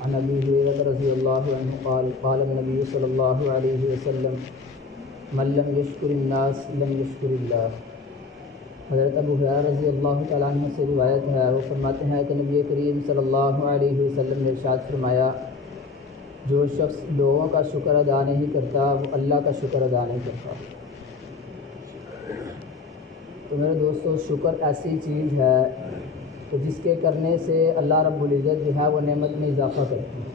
عن ابی ہریرہ رضی اللہ عنہ قال قال النبی صلی اللہ علیہ وسلم من لم یشکر الناس لم یشکر اللہ۔ حضرت ابو ہریرہ رضی اللہ تعالیٰ عنہ سے روایت ہے، وہ فرماتے ہیں کہ نبی کریم صلی اللہ علیہ وسلم نے ارشاد فرمایا، جو شخص لوگوں کا شکر ادا نہیں کرتا وہ اللہ کا شکر ادا نہیں کرتا۔ تو میرے دوستو، شکر ایسی چیز ہے کہ جس کے کرنے سے اللہ رب العزت جو ہے وہ نعمت میں اضافہ کرتی ہے۔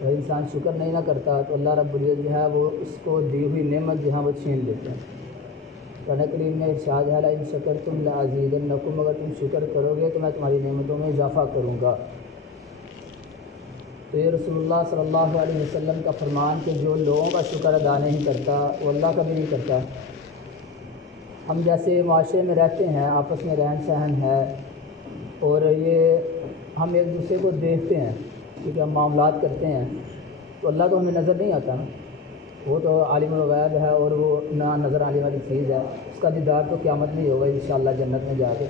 اگر انسان شکر نہیں نہ کرتا تو اللہ رب العزت جو ہے وہ اس کو دی ہوئی نعمت جو ہے وہ چھین لیتے ہیں۔ قرآن کریم میں ارشاد ہے لئن شکرتم لازیدنکم، اگر تم شکر کرو گے تو میں تمہاری نعمتوں میں اضافہ کروں گا۔ تو یہ رسول اللہ صلی اللہ علیہ وسلم کا فرمان کہ جو لوگوں کا شکر ادا نہیں کرتا وہ اللہ کا بھی نہیں کرتا۔ ہم جیسے معاشرے میں رہتے ہیں، آپس میں رہن سہن ہے، اور یہ ہم ایک دوسرے کو دیکھتے ہیں کیونکہ ہم معاملات کرتے ہیں، تو اللہ تو ہمیں نظر نہیں آتا نا، وہ تو عالم الغیب ہے اور وہ نہ نظر آنے والی چیز ہے، اس کا دیدار تو قیامت میں ہی ہوگا انشاءاللہ جنت میں جا کے۔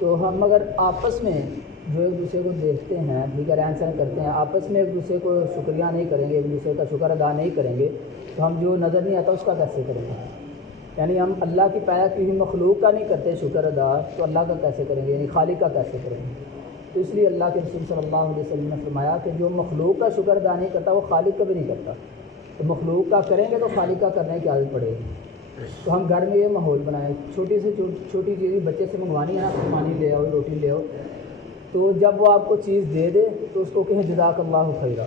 تو ہم اگر آپس میں جو ایک دوسرے کو دیکھتے ہیں، دیگر رہن سہن کرتے ہیں، آپس میں ایک دوسرے کو شکریہ نہیں کریں گے، ایک دوسرے کا شکر ادا نہیں کریں گے، تو ہم جو نظر نہیں آتا اس کا کیسے کریں گے؟ یعنی ہم اللہ کی پیدا کی ہوئی مخلوق کا نہیں کرتے شکر ادا، تو اللہ کا کیسے کریں گے؟ یعنی خالق کا کیسے کریں گے؟ تو اس لیے اللہ کے رسول صلی اللہ علیہ وسلم نے فرمایا کہ جو مخلوق کا شکر ادا نہیں کرتا وہ خالق کا بھی نہیں کرتا۔ تو مخلوق کا کریں گے تو خالق کا کرنے کی عادت پڑے گی۔ تو ہم گھر میں یہ ماحول بنائیں، چھوٹی سے چھوٹی چیز بچے سے منگوانی ہے نا، پانی لے آؤ، روٹی لے آؤ، تو جب وہ آپ کو چیز دے دے تو اس کو کہیں جزاک اللہ خیرا،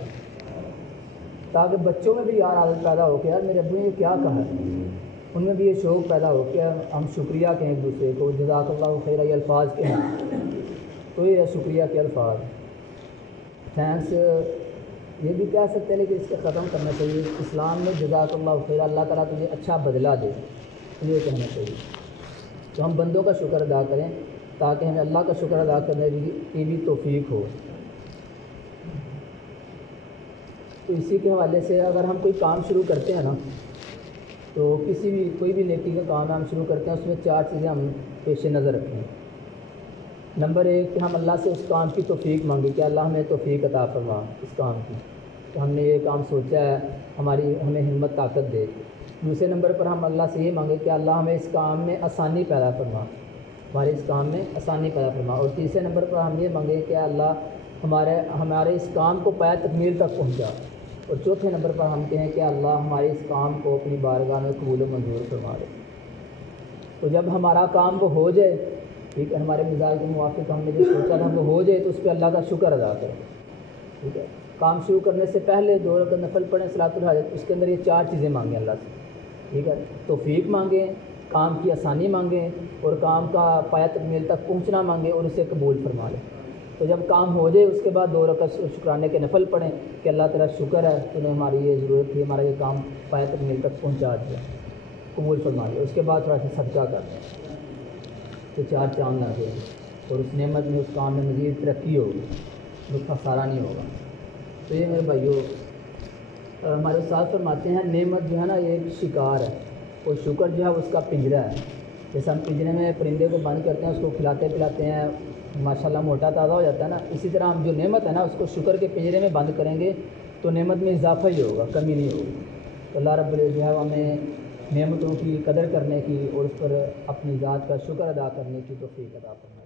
تاکہ بچوں میں بھی یار عادت پیدا ہو کہ یار میرے ابو نے کیا کہا ہے، ان میں بھی یہ شوق پیدا ہو کہ ہم شکریہ کہیں ایک دوسرے کو، جزاک اللہ خیرا یہ الفاظ کہیں، تو یہ شکریہ کے الفاظ، تھینکس یہ بھی کہہ سکتے ہیں، لیکن اس کے ختم کرنا چاہیے۔ اسلام میں جزاک اللہ خیرا، اللہ تعالیٰ تجھے اچھا بدلہ دے، یہ کہنا چاہیے۔ تو ہم بندوں کا شکر ادا کریں تاکہ ہمیں اللہ کا شکر ادا کرنے کی بھی توفیق ہو۔ تو اسی کے حوالے سے اگر ہم کوئی کام شروع کرتے ہیں نا، تو کوئی بھی نیکی کا کام ہم شروع کرتے ہیں، اس میں 4 چیزیں ہم پیش نظر رکھیں۔ نمبر 1 کہ ہم اللہ سے اس کام کی توفیق مانگیں کہ اللہ ہمیں توفیق عطا فرما اس کام کی، کہ ہم نے یہ کام سوچا ہے، ہمیں ہمت طاقت دے۔ دوسرے نمبر پر ہم اللہ سے یہ مانگیں کہ اللہ ہمیں اس کام میں آسانی پیدا فرما، ہمارے اس کام میں آسانی پیدا فرما۔ اور تیسرے نمبر پر ہم یہ مانگیں کہ اللہ ہمارے اس کام کو پایہ تکمیل تک پہنچا۔ اور چوتھے نمبر پر ہم کہیں کہ اللہ ہمارے اس کام کو اپنی بارگاہ میں قبول و منظور فرما دے۔ تو جب ہمارا کام وہ ہو جائے، ٹھیک ہے، ہمارے مزاج کے موافق ہم نے جو سوچا تھا وہ ہو جائے، تو اس پہ اللہ کا شکر ادا کریں، ٹھیک ہے۔ کام شروع کرنے سے پہلے 2 رکعت نفل پڑھیں صلاۃ الحاجت، اس کے اندر یہ 4 چیزیں مانگیں اللہ سے، ٹھیک ہے۔ توفیق مانگیں، کام کی آسانی مانگیں، اور کام کا پایہ تکمیل تک پہنچنا مانگیں، اور اسے قبول فرما لیں۔ تو جب کام ہو جائے اس کے بعد 2 رکعت شکرانے کے نفل پڑھیں کہ اللہ تعالیٰ شکر ہے تو نے ہماری یہ ضرورت تھی، ہمارا یہ کام پایہ تکمیل تک پہنچا دیا، قبول فرما لیا۔ اس کے بعد تھوڑا سا صدقہ کر دیں تو 4 چاند لگ گئے، اور اس نعمت میں اس کام میں مزید ترقی ہوگی، اس کا سارا نہیں ہوگا۔ تو یہ میرے بھائیو، ہمارے استاد فرماتے ہیں نعمت جو ہے نا یہ ایک شکار ہے، اور شکر جو ہے اس کا پنجرہ ہے۔ جیسے ہم پنجرے میں پرندے کو بند کرتے ہیں، اس کو کھلاتے پلاتے ہیں، ماشاءاللہ موٹا تازہ ہو جاتا ہے نا، اسی طرح ہم جو نعمت ہے نا اس کو شکر کے پنجرے میں بند کریں گے تو نعمت میں اضافہ ہی ہوگا، کمی نہیں ہوگی۔ تو اللہ رب العزت جو ہے ہمیں نعمتوں کی قدر کرنے کی اور اس پر اپنی ذات کا شکر ادا کرنے کی توفیق عطا فرمائے۔